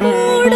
കൂട